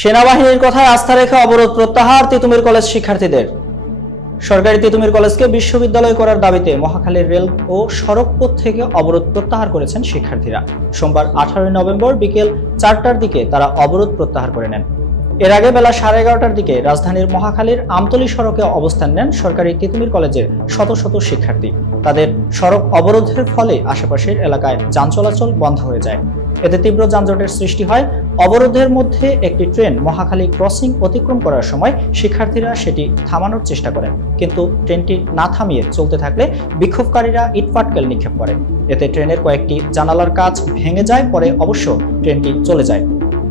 সেনাবাহিনীর কথায় আস্থা রেখে অবরোধ প্রত্যাহার তিতুমির কলেজ শিক্ষার্থীদের। সরকারি তিতুমির কলেজকে বিশ্ববিদ্যালয় করার দাবিতে মহাখালীর রেল ও সড়ক পথ থেকে অবরোধ প্রত্যাহার করেছেন শিক্ষার্থীরা। সোমবার 18 নভেম্বর বিকেল 4টার দিকে তারা অবরোধ প্রত্যাহার করে নেন। এর আগে বেলা 11:30টার দিকে রাজধানীর মহাখালীর আমতলী সড়কে অবস্থান নেন সরকারি তিতুমির কলেজের শত শত শিক্ষার্থী। তাদের সড়ক অবরোধের ফলে আশেপাশের এলাকায় যান চলাচল বন্ধ হয়ে যায়। এতে তীব্র যানজটের সৃষ্টি হয়। অবরোধের মধ্যে একটি ট্রেন মহাখালী ক্রসিং অতিক্রম করার সময় শিক্ষার্থীরা সেটি থামানোর চেষ্টা করেন, কিন্তু ট্রেনটি না থামিয়ে চলতে থাকলে বিক্ষোভকারীরা ইটপাটকেল নিক্ষেপ করে। এতে ট্রেনের কয়েকটি জানালার কাচ ভেঙে যায়, পরে অবশ্য ট্রেনটি চলে যায়।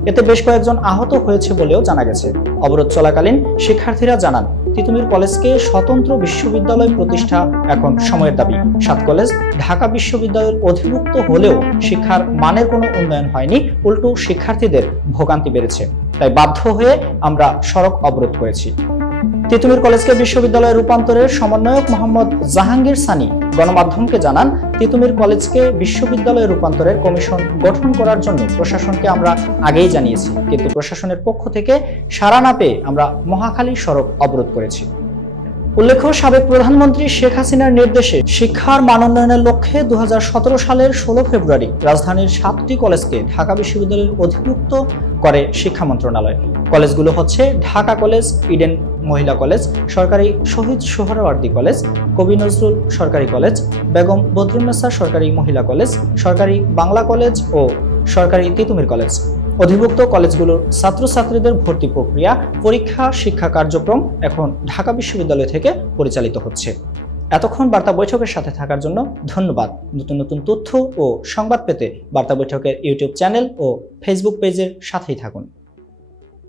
এতে বেশ কয়েকজন আহত হয়েছে বলেও জানা গেছে। অবরোধ চলাকালীন শিক্ষার্থীরা জানান, তিতুমির কলেজকে স্বতন্ত্র বিশ্ববিদ্যালয় প্রতিষ্ঠা এখন সময়ের দাবি। 7 কলেজ ঢাকা বিশ্ববিদ্যালয়ের অধিভুক্ত হলেও শিক্ষার মানের কোনো উন্নয়ন হয়নি, উল্টো শিক্ষার্থীদের ভোগান্তি বেড়েছে। তাই বাধ্য হয়ে আমরা সড়ক অবরোধ করেছি। তিতুমির কলেজকে বিশ্ববিদ্যালয়ে রূপান্তরের সমন্বয়ক মোহাম্মদ জাহাঙ্গীর সানি গণমাধ্যমকে জানান, তিতুমির কলেজকে বিশ্ববিদ্যালয়ে রূপান্তরের কমিশন গঠন করার জন্য প্রশাসনকে আমরা আগেই জানিয়েছি, কিন্তু প্রশাসনের পক্ষ থেকে সাড়া না পেয়ে আমরা মহাখালী সড়ক অবরোধ করেছি। উল্লেখ্য, সাবেক প্রধানমন্ত্রী শেখ হাসিনার নির্দেশে শিক্ষার মান উন্নয়নের লক্ষ্যে 2017 সালের 16 ফেব্রুয়ারি রাজধানীর 7টি কলেজকে ঢাকা বিশ্ববিদ্যালয়ের অধিভুক্ত করে শিক্ষা মন্ত্রণালয়। কলেজগুলো হচ্ছে ঢাকা কলেজ, ইডেন মহিলা কলেজ, সরকারি শহীদ সোহরাওয়ার্দী কলেজ, কবি নজরুল সরকারি কলেজ, বেগম বদরুন্নেসা সরকারি মহিলা কলেজ, সরকারি বাংলা কলেজ ও সরকারি তিতুমির কলেজ। অধিভুক্ত কলেজগুলোর ছাত্রছাত্রীদের ভর্তি প্রক্রিয়া, পরীক্ষা, শিক্ষা কার্যক্রম এখন ঢাকা বিশ্ববিদ্যালয় থেকে পরিচালিত হচ্ছে। এতক্ষণ বার্তা বৈঠকের সাথে থাকার জন্য ধন্যবাদ। নতুন নতুন তথ্য ও সংবাদ পেতে বার্তা বৈঠকের ইউটিউব চ্যানেল ও ফেসবুক পেজের সাথেই থাকুন।